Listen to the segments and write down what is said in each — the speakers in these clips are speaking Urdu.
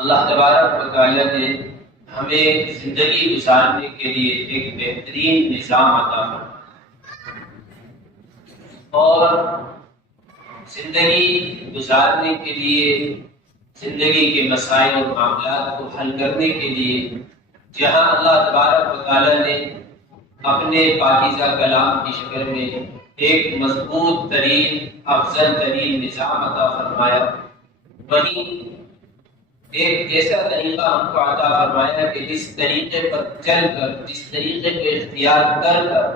اللہ تبارک و تعالی نے ہمیں زندگی گزارنے کے لیے ایک بہترین نظام عطا فرمایا اور زندگی گزارنے کے لیے، زندگی کے مسائل اور معاملات کو حل کرنے کے لیے جہاں اللہ تبارک و تعالی نے اپنے پاکیزہ کلام کی شکل میں ایک مضبوط ترین، افضل ترین نظام عطا فرمایا، وہیں ایک ایسا طریقہ ہم کو عطا فرمایا کہ جس طریقے پر چل کر، جس طریقے کو اختیار کر کر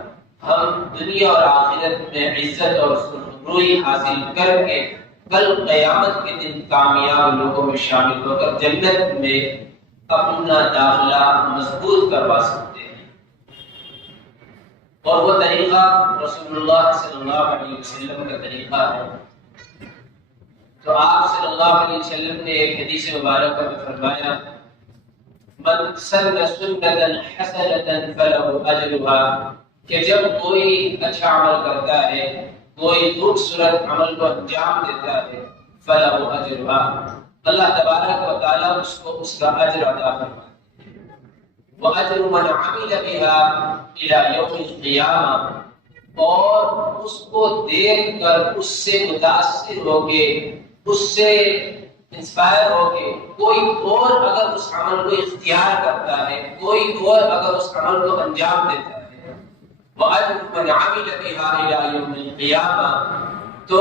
ہم دنیا اور آخرت میں عزت اور سرخروئی حاصل کر کے کل قیامت کے دن کامیاب لوگوں میں شامل ہو کر جنت میں اپنا داخلہ مضبوط کروا سکتے ہیں۔ اور وہ طریقہ رسول اللہ صلی اللہ علیہ وسلم کا طریقہ ہے۔ تو آپ صلی اللہ علیہ وسلم نے ایک حدیث مبارکہ میں فرمایا، من سن سنتا حسنتا فلہ اجرها، کہ جب کوئی اچھا عمل کرتا ہے، کوئی خوبصورت عمل کو انجام دیتا ہے، فلہ اجرها، اللہ تبارک و تعالی اس کو اس کا اجر عطا فرماتے ہیں۔ واجر من عمل بها الى یوم القیامہ، اور اس کو دیکھ کر اس سے متاثر ہو کے، اس سے انسپائر ہو کے کوئی اور اگر اس عمل کو اختیار کرتا ہے، کوئی اور اگر اس عمل کو انجام دیتا ہے، وَأَجْرُ مَنْ عَمِلَ بِهَا إِلَى يَوْمِ الْقِيَامَةِ، تو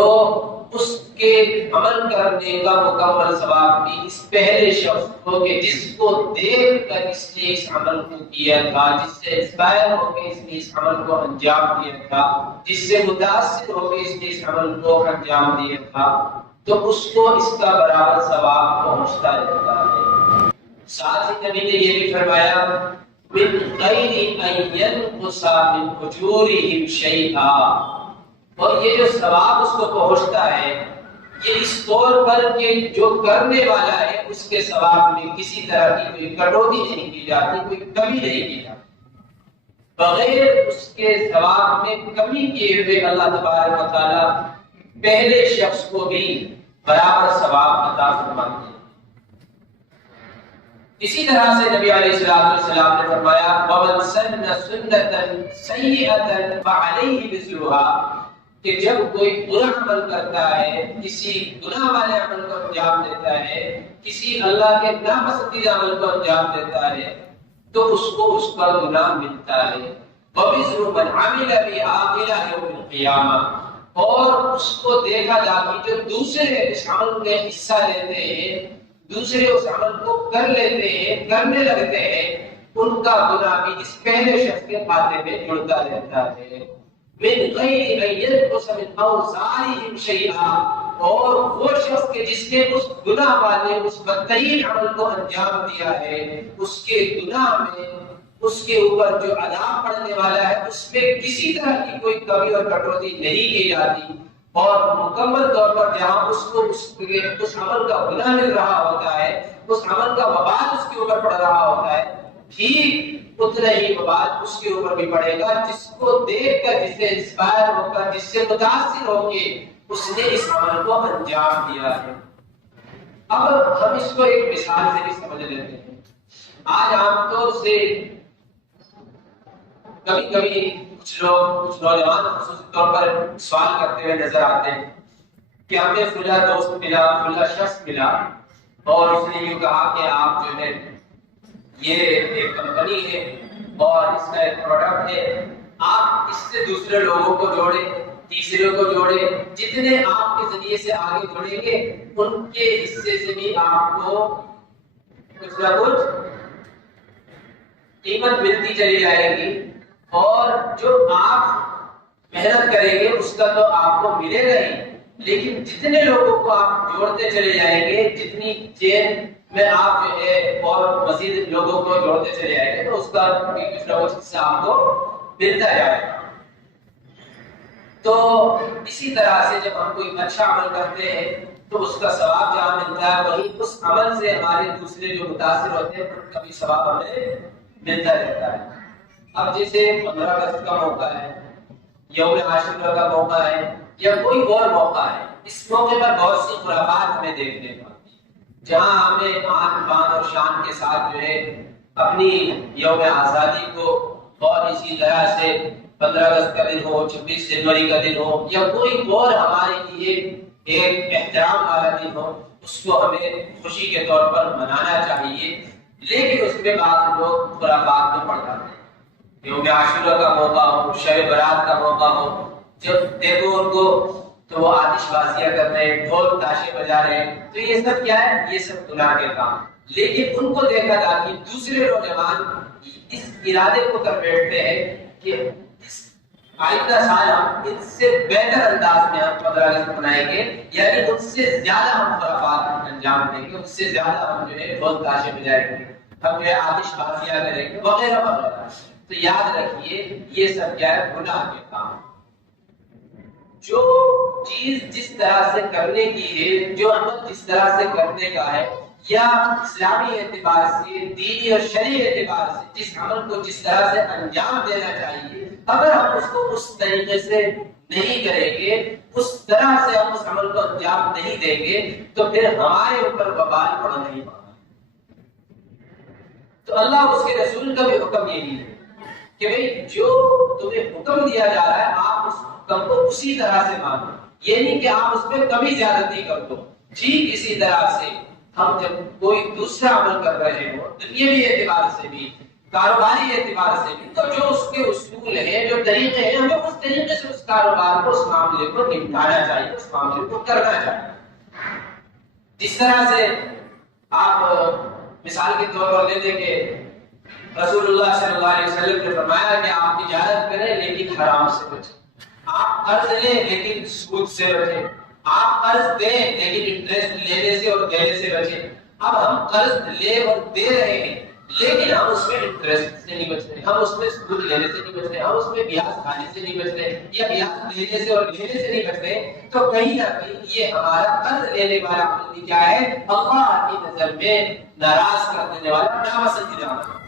اس کے عمل کرنے کا مکمل ثواب بھی اس پہلے شخص کو کہ جس کو دیکھ کر اس نے اس عمل کو کیا تھا، جس سے انسپائر ہو کے اس نے اس عمل کو انجام دیا تھا، جس سے متاثر ہو کے اس نے اس عمل کو انجام دیا تھا، تو اس کو اس کا برابر ثواب پہنچتا رہتا ہے۔ ساتھ ہی نبی نے یہ بھی فرمایا، من غیر ان ینقص من اجورہم شیئا، اور یہ جو ثواب اس کو پہنچتا ہے یہ اس طور پر کہ جو کرنے والا ہے اس کے ثواب میں کسی طرح کی کوئی کٹوتی نہیں کی جاتی، کوئی کمی نہیں کی جاتی، بغیر اس کے ثواب میں کمی کیے ہوئے اللہ تبارک و تعالی پہلے شخص کو بھی برابر ثواب عطا فرماتے ہیں۔ اسی طرح سے نبی علیہ السلام نے فرمایا، وَمَنْ سَنَّ سُنَّةً سَيِّئَةً فَعَلَيْهِ مِثْلُهَا، کہ جب کوئی برا عمل کرتا ہے، کسی گناہ والے عمل کو انجام دیتا ہے، کسی اللہ کے ناپسندیدہ عمل کو انجام دیتا ہے، تو اس کو اس کا گناہ ملتا ہے۔ وَوِزْرُ مَنْ عَمِلَ بِهَا إِلَى يَوْمِ الْقِيَامَةِ، اور اس کو دیکھا جاتا جو دوسرے اس عمل میں حصہ لیتے ہیں، دوسرے اس عمل کو کر لیتے ہیں، کرنے لگتے ہیں، ان کا گناہ بھی اس پہلے شخص کے کھاتے میں جڑتا رہتا ہے۔ من غیر ان ینقص من اوزارہم شیئا، اور وہ شخص کے جس نے اس گناہ والے اس بدترین عمل کو انجام دیا ہے، اس کے گناہ میں اس کے اوپر جو عذاب پڑنے والا ہے اس میں کسی طرح کی کوئی کمی اور کٹوتی نہیں کی جاتی، اور مکمل طور پر جہاں اس کو اس عمل کا گناہ مل رہا ہوتا ہے، اس عمل کا وبال اس کے اوپر پڑ رہا ہوتا ہے، ٹھیک اتنا ہی وبال اس کے اوپر بھی پڑے گا جس کو دیکھ کر، جس سے انسپائر ہو کر، جس سے متاثر ہو کے اس نے اس عمل کو انجام دیا ہے۔ اب ہم اس کو ایک مثال سے بھی سمجھ لیتے ہیں۔ آج عام طور سے کبھی کبھی کچھ لوگ، کچھ نوجوان خصوصی طور پر سوال کرتے ہوئے نظر آتے ہیں کہ ہمیں فلاں دوست ملا، فلاں شخص ملا، اور اس نے یہ کہا کہ آپ جو ہے یہ ایک کمپنی ہے اور اس کا ایک پروڈکٹ ہے، آپ اس سے دوسرے لوگوں کو جوڑیں، تیسرے کو جوڑیں، جتنے آپ کے ذریعے سے آگے جڑیں گے ان کے حصے سے بھی آپ کو کچھ نہ کچھ قیمت ملتی چلی جائے گی، اور جو آپ محنت کریں گے اس کا تو آپ کو ملے گا ہی، لیکن جتنے لوگوں کو آپ جوڑتے چلے جائیں گے، جتنی چین میں آپ جو ہے اور مزید لوگوں کو جوڑتے چلے جائیں گے تو اس کا بھی کچھ نہ کچھ حصہ آپ کو ملتا جائے گا۔ تو اسی طرح سے جب ہم کوئی اچھا عمل کرتے ہیں تو اس کا ثواب جہاں ملتا ہے، وہیں اس عمل سے ہمارے دوسرے جو متاثر ہوتے ہیں ان کا بھی ثواب ہمیں ملتا رہتا ہے۔ اب جیسے 15 اگست کا موقع ہے، یوم عاشورہ کا موقع ہے، یا کوئی اور موقع ہے، اس موقع پر بہت سی خرافات ہمیں دیکھنے کو آتی ہیں۔ جہاں ہم نے آن بان اور شان کے ساتھ جو ہے اپنی یوم آزادی کو اور اسی طرح سے 15 اگست کا دن ہو، 26 جنوری کا دن ہو یا کوئی اور ہمارے لیے ایک احترام والا دن ہو، اس کو ہمیں خوشی کے طور پر منانا چاہیے. لیکن اس میں بعض لوگ خرافات میں پڑ جاتے ہیں. یوم عاشورہ کا موقع ہو، شب برات کا موقع ہو، جب دیکھو ان کو تو وہ آتش بازیاں کر رہے ہیں، ڈھول تاشے بجا رہے ہیں، تو یہ سب کیا ہے؟ یہ سب گناہ کے کام. لیکن ان کو دیکھا تاکہ دوسرے نوجوان اس ارادے کو کر بیٹھتے ہیں کہ آئندہ سال ہم ان سے بہتر انداز میں ہم 15 اگست منائیں گے، یعنی ان سے زیادہ ہم خرافات انجام دیں گے، ان سے زیادہ ہم جو ہے ڈھول تاشے بجائیں گے، ہم جو ہے آتش بازیاں کریں گے وغیرہ وغیرہ. تو یاد رکھیے یہ سب کیا ہے؟ گناہ کے کام. جو چیز جس طرح سے کرنے کی ہے، جو عمل جس طرح سے کرنے کا ہے، یا اسلامی اعتبار سے، دینی اور شرعی اعتبار سے جس عمل کو جس طرح سے انجام دینا چاہیے، اگر ہم اس کو اس طریقے سے نہیں کریں گے، اس طرح سے ہم اس عمل کو انجام نہیں دیں گے، تو پھر ہمارے اوپر وبال پڑنا ہی پڑا. تو اللہ اس کے رسول کا بھی حکم یہی ہے کہ بھئی جو تمہیں حکم دیا جا رہا ہے آپ اس حکم کو اسی طرح سے مانو. یہ نہیں کہ آپ اس میں کمی زیادتی کر دو. ٹھیک اسی طرح سے ہم جب کوئی دوسرا عمل کر رہے ہو، دنیاوی اعتبار سے بھی، کاروباری اعتبار سے بھی، تو جو اس کے اصول ہیں، جو طریقے ہیں، ہمیں اس طریقے سے اس کاروبار کو، اس معاملے کو نمٹانا چاہیے، اس معاملے کو کرنا چاہیے. جس طرح سے آپ مثال کے طور پر لے لیں کہ رسول اللہ صلی اللہ علیہ وسلم نے فرمایا کہ آپ تجارت کریں لیکن حرام سے بچیں. آپ قرض لیں لیکن سود سے بچیں. آپ قرض دیں لیکن انٹرسٹ لینے سے اور دینے سے بچیں. اب ہم قرض لے اور دے رہے ہیں لیکن ہم اس میں انٹرسٹ سے نہیں بچ رہے، ہم اس میں سود لینے سے نہیں بچ رہے، ہم اس میں بیاج کھانے سے نہیں بچ رہے، یا بیاج لینے سے اور لینے سے نہیں بچ رہے، تو کہیں نہ کہیں یہ ہمارا قرض لینے والا عمل کیا ہے؟ اللہ کی نظر میں ناراض کر دینے والا، ناپسندیدہ عمل.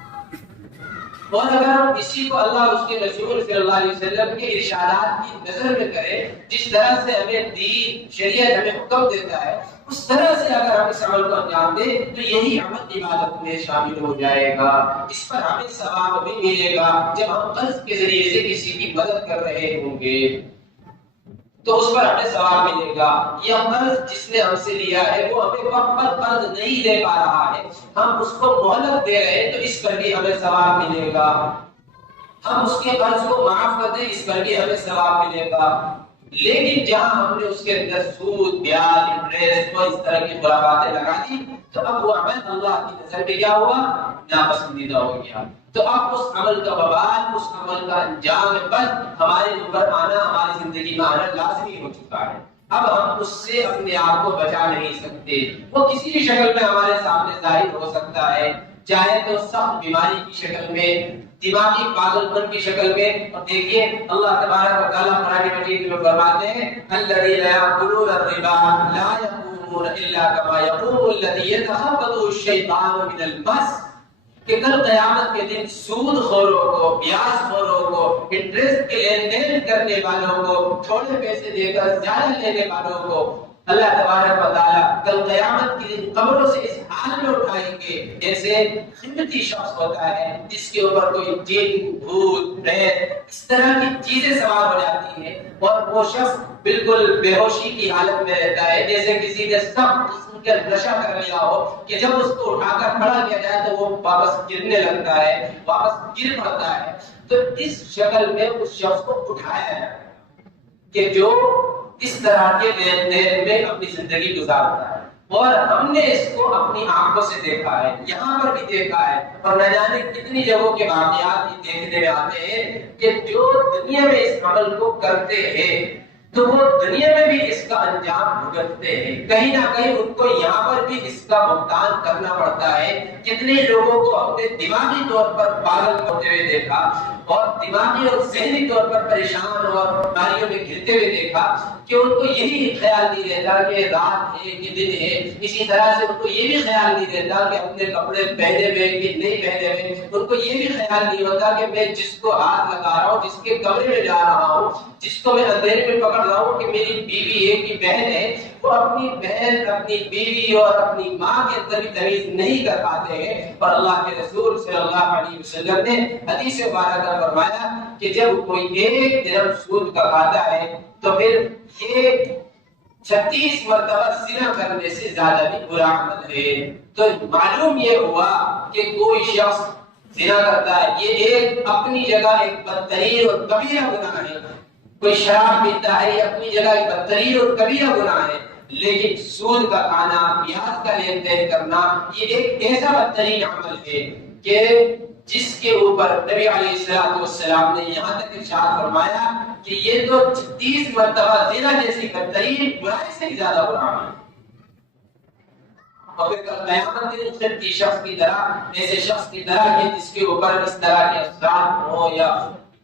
اور اگر ہم اسی کو اللہ اس کے رسول صلی اللہ علیہ وسلم کے ارشادات کی نظر میں کریں، جس طرح سے ہمیں دین شریعت ہمیں حکم دیتا ہے، اس طرح سے اگر ہم اس عمل کو انجام دیں تو یہی عمل عبادت میں شامل ہو جائے گا. اس پر ہمیں ثواب بھی ملے گا. جب ہم قرض کے ذریعے سے کسی کی مدد کر رہے ہوں گے تو اس پر ہمیں ثواب ملے گا. یا قرض جس نے ہم سے لیا ہے وہ ہمیں وقت پر قرض نہیں دے پا رہا ہے، ہم اس کو مہلت دے رہے ہیں، تو اس پر بھی ہمیں ثواب ملے گا. ہم اس کے قرض کو معاف کر دیں، اس پر بھی ہمیں ثواب ملے گا. لیکن جہاں ہم نے اس کے اندر سود، بیاج، انٹرسٹ اور اس طرح کی خرافاتیں لگا دی، تو اب وہ عمل اللہ کی نظر میں کیا ہوا؟ ناپسندیدہ ہو گیا. تو اب اس عمل کا وبال، اس عمل کا انجام بد ہمارے اوپر آنا، ہماری زندگی میں آنا لازمی ہو چکا ہے. اب ہم اس سے اپنے آپ کو بچا نہیں سکتے. وہ کسی بھی شکل میں ہمارے سامنے ظاہر ہو سکتا ہے، چاہے تو سخت بیماری کی شکل میں، دماغی پاگل پن کی شکل میں. اور دیکھیے اللہ تبارک و تعالیٰ قرآن مجید میں فرماتے ہیں الذین یأکلون الربا لا یقومون الا کما یقوم الذی یتخبطہ الشیطان من المس، کہ کل قیامت کے دن سود خوروں کو، بیاج خوروں کو، انٹرسٹ کے لین دین کرنے والوں کو، تھوڑے پیسے دے کر زیادہ لینے والوں کو اللہ تبارک و تعالیٰ کل قیامت کے دن قبروں سے اس حال میں اٹھائیں گے جیسے قیمتی شخص ہوتا ہے جس کے اوپر کوئی جن، بھوت، پریت، اس طرح کی چیزیں سوار ہو جاتی ہیں، اور وہ شخص بالکل بے ہوشی کی حالت میں رہتا ہے، جیسے کسی نے سخت قسم کا نشہ کر لیا ہو کہ جب اس کو اٹھا کر کھڑا کیا جائے تو وہ واپس گرنے لگتا ہے، واپس گر پڑتا ہے. تو اس شکل میں اس شخص کو اٹھایا جائے کہ جو اس طرح کے لین دین میں اپنی زندگی گزارتا ہے. اور ہم نے اس کو اپنی آنکھوں سے دیکھا ہے، یہاں پر بھی دیکھا ہے، اور نہ جانے کتنی جگہوں کے واقعات بھی دیکھنے میں آتے ہیں کہ جو دنیا میں اس عمل کو کرتے ہیں تو وہ دنیا میں بھی اس کا انجام بھگتتے ہیں. کہیں نہ کہیں ان کو یہاں پر بھی اس کا بھگتان کرنا پڑتا ہے. کتنے لوگوں کو ہم نے دماغی طور پر پاگل ہوتے ہوئے دیکھا، اور دماغی اور ذہنی طور پر پریشان اور بیماریوں میں گھرتے ہوئے دیکھا کہ ان کو یہی خیال نہیں رہتا کہ رات ہے کہ دن ہے. اسی طرح سے ان کو یہ بھی خیال نہیں رہتا کہ اپنے کپڑے پہنے ہوئے کہ نہیں پہنے ہوئے. ان کو یہ بھی خیال نہیں ہوتا کہ میں جس کو ہاتھ لگا رہا ہوں، جس کے کمرے میں جا رہا ہوں، جس کو میں اندھیرے میں پکڑ رہا ہوں کہ میری بیوی ایک ہی بہن ہے، وہ اپنی بہن، اپنی بیوی اور اپنی ماں کے اندر بھی تمیز نہیں کر پاتے ہیں۔ اور اللہ کے رسول صلی اللہ علیہ وسلم نے حدیث مبارکہ فرمایا کہ جب کوئی ایک درہم سود کا کھاتا ہے تو پھر یہ 36 مرتبہ زنا کرنے سے زیادہ بھی برا عمل ہے۔ تو معلوم یہ ہوا کہ کوئی شخص زنا کرتا ہے، یہ ایک اپنی جگہ ایک بدترین اور کبیرہ گناہ ہے۔ کوئی شراب پیتا ہے، یہ اپنی جگہ ایک بدترین اور کبیرہ گناہ ہے، لیکن سود کا کھانا، پیاز کا لین دین کرنا، یہ ایک ایسا بدترین عمل ہے کہ جس کے اوپر نبی علیہ السلام نے یہاں تک ارشاد فرمایا کہ یہ تو 36 مرتبہ زنا جیسی بدترین برائی سے زیادہ برا ہے۔ اور پھر قیامت کے دن صرف شخص کی طرح، ایسے شخص کی طرح کہ جس کے اوپر اس طرح کے اثرات ہو، یا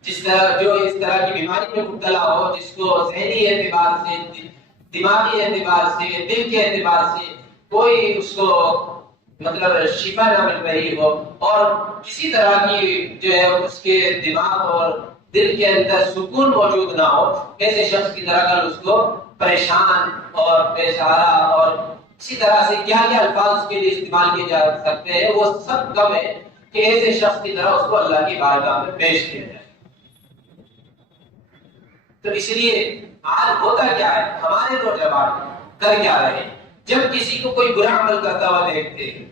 جس طرح جو اس طرح کی بیماری میں مبتلا ہو، جس کو ذہنی اعتبار سے، دماغی اعتبار سے، دل کے اعتبار سے کوئی اس کو مطلب شفا نہ مل رہی ہو، اور کسی طرح کی جو ہے اس کے دماغ اور دل کے اندر سکون موجود نہ ہو، ایسے شخص کی طرح کل اس کو پریشان اور بیسہارا اور اسی طرح سے کیا کیا الفاظ اس کے لیے استعمال کیے جا سکتے ہیں، وہ سب کم ہے کہ ایسے شخص کی طرح اس کو اللہ کی بارگاہ میں پیش کیا جائے۔ تو اس لیے آج ہوتا کیا ہے، ہمارے نوجوان کر کیا رہے، جب کسی کو کوئی برا عمل کرتا ہوا دیکھتے ہیں،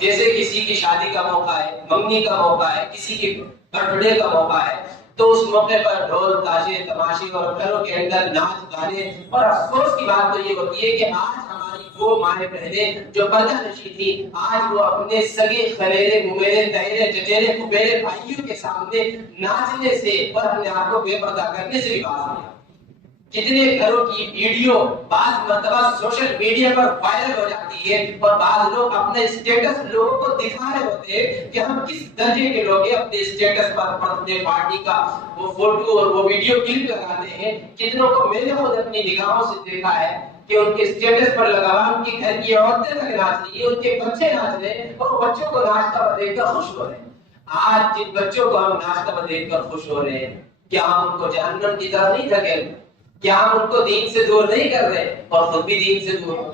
جیسے کسی کی شادی کا موقع ہے، منگنی کا موقع ہے، کسی کے برتھ ڈے کا موقع ہے، تو اس موقع پر ڈھول تاشے تماشے اور گھروں کے اندر ناچ گانے، اور افسوس کی بات تو یہ ہوتی ہے کہ آج ہماری وہ مائیں بہنیں جو پردہ نشی تھی، آج وہ اپنے سگے خلیرے ممیرے تہرے چچیرے پھپھیرے بھائیوں کے سامنے ناچنے سے اور اپنے آپ کو بے پردہ کرنے سے بھی باز نہیں۔ کتنے گھروں کی ویڈیو بعض مرتبہ سوشل میڈیا پر وائرل ہو جاتی ہے، اور بعض لوگ اپنے اسٹیٹس لوگوں کو دکھا رہے ہوتے ہیں کہ ہم کس درجے کے لوگ ہیں، اپنے اسٹیٹس پر اپنے پارٹی کا وہ فوٹو اور وہ ویڈیو کلپ لگاتے ہیں۔ کتنوں کو میں نے خود اپنی نگاہوں سے دیکھا ہے کہ ان کے اسٹیٹس پر لگا ہوا ان کی گھر کی عورتیں تک ناچ رہی ہیں، ان کے بچے ناچ رہے ہیں، اور وہ بچوں کو ناچتا ہوا دیکھ کر خوش ہو رہے ہیں۔ آج جن بچوں کو ہم ناچتا ہوا دیکھ کر خوش ہو رہے ہیں، کیا ہم ان کو جہنم کی طرف نہیں دھکیل، کیا ہم ان کو دین سے دور نہیں کر رہے اور خود بھی دین سے دور ہو؟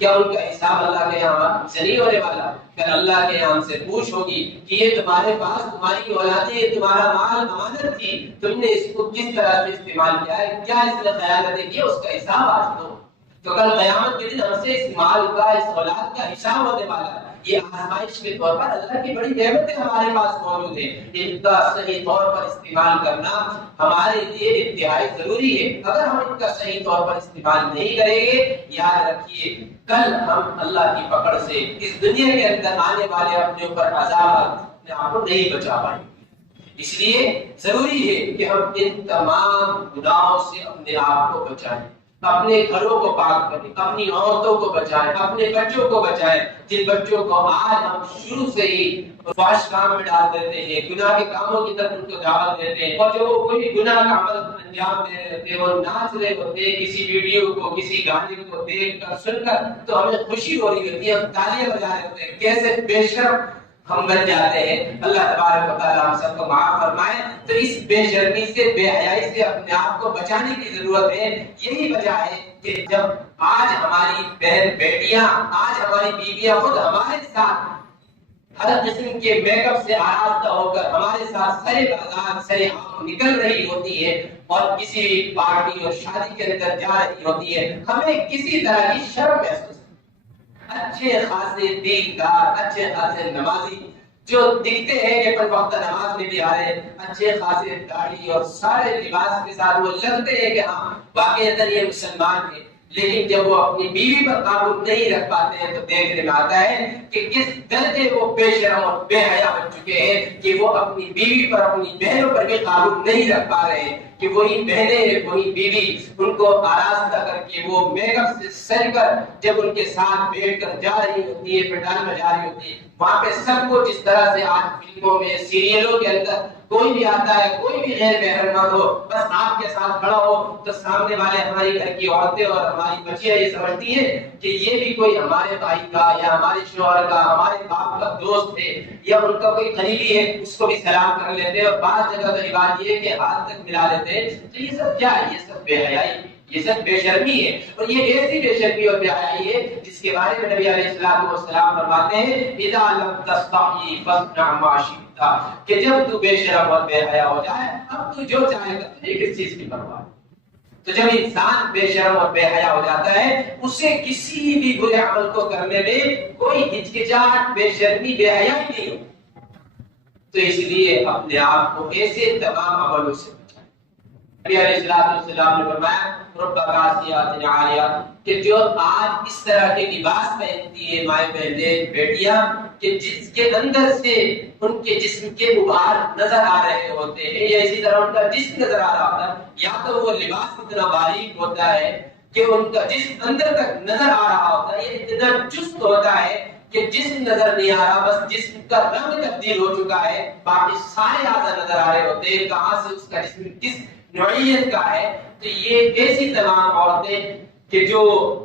کیا ان کا حساب اللہ کے یہاں سے نہیں ہونے والا؟ پھر اللہ کے یہاں سے پوچھ ہوگی کہ یہ تمہارے پاس تمہاری اولادیں، یہ تمہارا مال امانت تھی، تم نے اس کو کس طرح سے استعمال کیا ہے، کیا اس میں خیانتیں کی، اس کا حساب آج دو۔ تو کل قیامت کے دن ہم سے اس مال کا، اس اولاد کا حساب ہونے والا ہے۔ یہ آزمائش کے طور پر اللہ کی بڑی نعمتیں ہمارے پاس موجود ہیں، ان کا صحیح طور پر استعمال کرنا ہمارے لیے انتہائی ضروری ہے۔ اگر ہم ان کا صحیح طور پر استعمال نہیں کریں گے، یاد رکھیے کل ہم اللہ کی پکڑ سے اس دنیا کے اندر آنے والے اپنے اوپر عذاب اپنے آپ کو نہیں بچا پائیں گے۔ اس لیے ضروری ہے کہ ہم ان تمام گناہوں سے اپنے آپ کو بچائیں، اپنے گھروں کو پاک کریں، اپنی عورتوں کو بچائیں، اپنے بچوں کو بچائیں، جن بچوں کو آج ہم شروع سے ہی فحش کام میں ڈال دیتے ہیں، گناہ کے کاموں کی طرف ان کو دعوت دیتے ہیں، اور جو وہ کوئی گناہ کا عمل انجام دے رہے ہوتے ہیں، وہ ناچ رہے ہوتے ہیں کسی ویڈیو کو، کسی گانے کو دیکھ کر سن کر، تو ہمیں خوشی ہو رہی ہوتی ہے، ہم تالیاں بجا رہے ہوتے ہیں، کیسے بے شرم ہم بن جاتے ہیں۔ اللہ تبارک و تعالی ہم سب کو معاف فرمائے۔ تو اس بے شرمی سے، بے حیائی سے اپنے آپ کو بچانے کی ضرورت ہے۔ یہی وجہ ہے کہ جب آج ہماری بہن بیٹیاں، آج ہماری بیویاں خود ہمارے ساتھ ہر قسم کے میک اپ سے آراستہ ہو کر ہمارے ساتھ سرے بازار سرے عام نکل رہی ہوتی ہے، اور کسی پارٹی اور شادی کے اندر جا رہی ہوتی ہے، ہمیں کسی طرح کی شرم محسوس، اچھے خاصے دیندار، اچھے خاصے نمازی جو دکھتے ہیں کہ پر وقت نماز میں بھی آ رہے، اچھے خاصے داڑھی اور سارے لباس کے ساتھ وہ لگتے ہیں کہ ہاں واقعی اندر یہ مسلمان ہیں، لیکن جب وہ اپنی بیوی پر قابو نہیں رکھ پاتے ہیں تو دیکھنے میں آتا ہے کہ کس درجے وہ بے شرم اور بے حیا بن چکے ہیں کہ وہ اپنی بیوی پر، اپنی بہنوں پر بھی قابو نہیں رکھ پا رہے ہیں، کہ وہی بہنیں، وہی بیوی ان کو آراستہ کر کے وہ میک اپ سے سج کر جب ان کے ساتھ بیٹھ کر جا رہی ہوتی ہے، پنڈال میں جا رہی ہوتی ہے، وہاں پہ سب کو جس طرح سے آج فلموں میں، سیریلوں کے اندر کوئی بھی آتا ہے، کوئی بھی غیر محرم مرد ہو، بس آپ کے ساتھ کھڑا ہو تو سامنے والے ہماری گھر کی عورتیں اور ہماری بچیاں یہ سمجھتی ہیں کہ یہ بھی کوئی ہمارے بھائی کا یا ہمارے شوہر کا، ہمارے باپ کا دوست ہے یا ان کا کوئی قریبی ہے اس کو بھی سلام کر لیتے ہیں، اور بعض جگہ تو بات یہ ہے کہ ہاتھ تک ملا لیتے ہیں. تو یہ سب کیا ہے؟ یہ سب بے حیائی، یہ سب بے شرمی ہے. اور یہ ایسی بے شرمی اور بے حیائی ہے جس کے بارے میں نبی علیہ الصلوۃ والسلام فرماتے ہیں اذا لم تستحی فاصنع ما شئت، کہ جب تو بے شرم اور بے حیا ہو جائے اب تو جو چاہے گا، تجھے کس چیز کی پرواہ. تو جب انسان بے شرم اور بے حیا ہو جاتا ہے اسے کسی بھی برے عمل کو کرنے میں کوئی ہچکچاہٹ، بے شرمی، بے حیا نہیں ہوتی. تو اس لیے اپنے آپ کو ایسے تمام عملوں سے بچائیں. نبی علیہ السلام نے فرمایا رب قاسیات عاریات، کہ جو آج اس طرح کے لباس پہنتی ہے مائیں بہنیں بیٹیاں کہ جس کے اندر سے ان کے جسم کے ابھار نظر آ رہے ہوتے ہیں یا اسی طرح ان کا جسم نظر آ رہا ہوتا ہے، یا تو وہ لباس اتنا باریک ہوتا ہے کہ ان کا جسم اندر تک نظر آ رہا ہوتا ہے، یہ اتنا چست ہوتا ہے کہ جسم نظر نہیں آ رہا، بس جسم کا رنگ تبدیل ہو چکا ہے، باقی سارے اعضاء نظر آ رہے ہوتے ہیں کہاں سے اس کا جسم کس نوعیت کا ہے. تو یہ ایسی تمام عورتیں کہ جو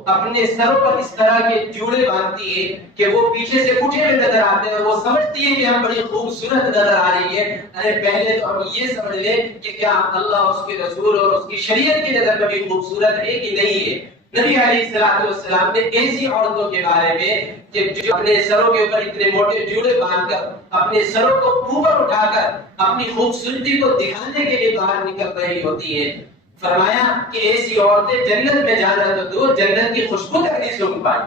اپنے سروں پر اس طرح کے جوڑے باندھتی ہیں کہ وہ پیچھے سے اٹھے ہوئے نظر آتے ہیں، وہ سمجھتی ہے کہ ہم بڑی خوبصورت نظر آ رہی ہے. ارے پہلے تو ہم یہ سمجھ لیں کہ کیا اللہ، اس کے رسول اور اس کی شریعت کی نظر میں بھی خوبصورت ہے کہ نہیں ہے. نبی علیہ السلام نے ایسی عورتوں کے بارے میں کہ جو اپنے سروں کے اوپر اتنے موٹے جوڑے باندھ کر اپنے سروں کو اوپر اٹھا کر اپنی خوبصورتی کو دکھانے کے لیے باہر نکل رہی ہوتی ہیں، فرمایا کہ ایسی عورتیں جنت میں جانا تو دور، جنت کی خوشبو تک نہیں سونگھ پائیں.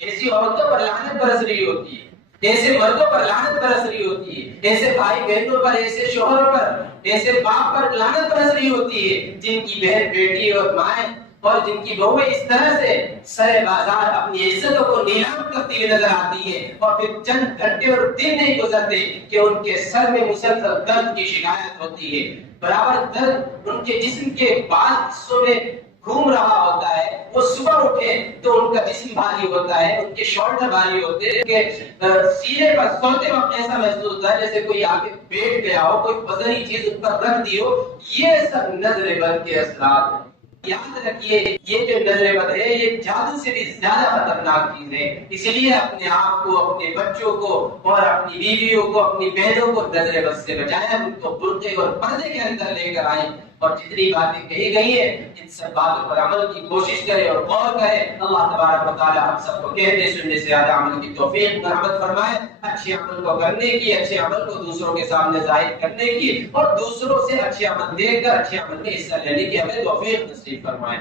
ایسی عورتوں پر لعنت برس رہی ہوتی ہے، ایسے مردوں پر لعنت برس رہی ہوتی ہے، ایسے بھائی بہنوں پر، ایسے شوہروں پر، ایسے باپ پر لعنت برس رہی ہوتی ہے جن کی بہن بیٹی اور مائیں اور جن کی بہویں اس طرح سے سر بازار اپنی عزتوں کو نیلام کرتی ہوئی نظر آتی ہے، اور پھر چند گھنٹے اور دن نہیں گزرتے کہ ان کے سر میں مسلسل درد کی شکایت ہوتی ہے. برابر درد ان کے جسم کے بعض حصوں میں گھوم رہا ہوتا ہے. وہ صبح اٹھے تو ان کا جسم بھاری ہوتا ہے، ان کے شولڈر بھاری ہوتے ہیں، کہ سینے پر سوتے وقت ایسا محسوس ہوتا ہے جیسے کوئی آگے بیٹھ گیا ہو، کوئی وزنی چیز ان پر رکھ دی ہو. یہ سب نظر بد کے اثرات ہیں. یاد رکھیے یہ جو نظر بد ہے یہ جادو سے بھی زیادہ خطرناک چیز ہے. اسی لیے اپنے آپ کو، اپنے بچوں کو اور اپنی بیویوں کو، اپنی بہنوں کو نظر بد سے بچائیں، ان کو برقعے اور پردے کے اندر لے کر آئیں، اور جتنی باتیں کہی گئی ہیں ان سب باتوں پر عمل کی کوشش کرے اور غور کرے. اللہ تبارک و تعالی ہم سب کو کہنے سننے سے زیادہ عمل کی توفیق مرحمت فرمائے، اچھے عمل کو کرنے کی، اچھے عمل کو دوسروں کے سامنے ظاہر کرنے کی، اور دوسروں سے اچھے عمل دیکھ کر اچھے عمل میں حصہ لینے کی ہمیں توفیق نصیب فرمائے.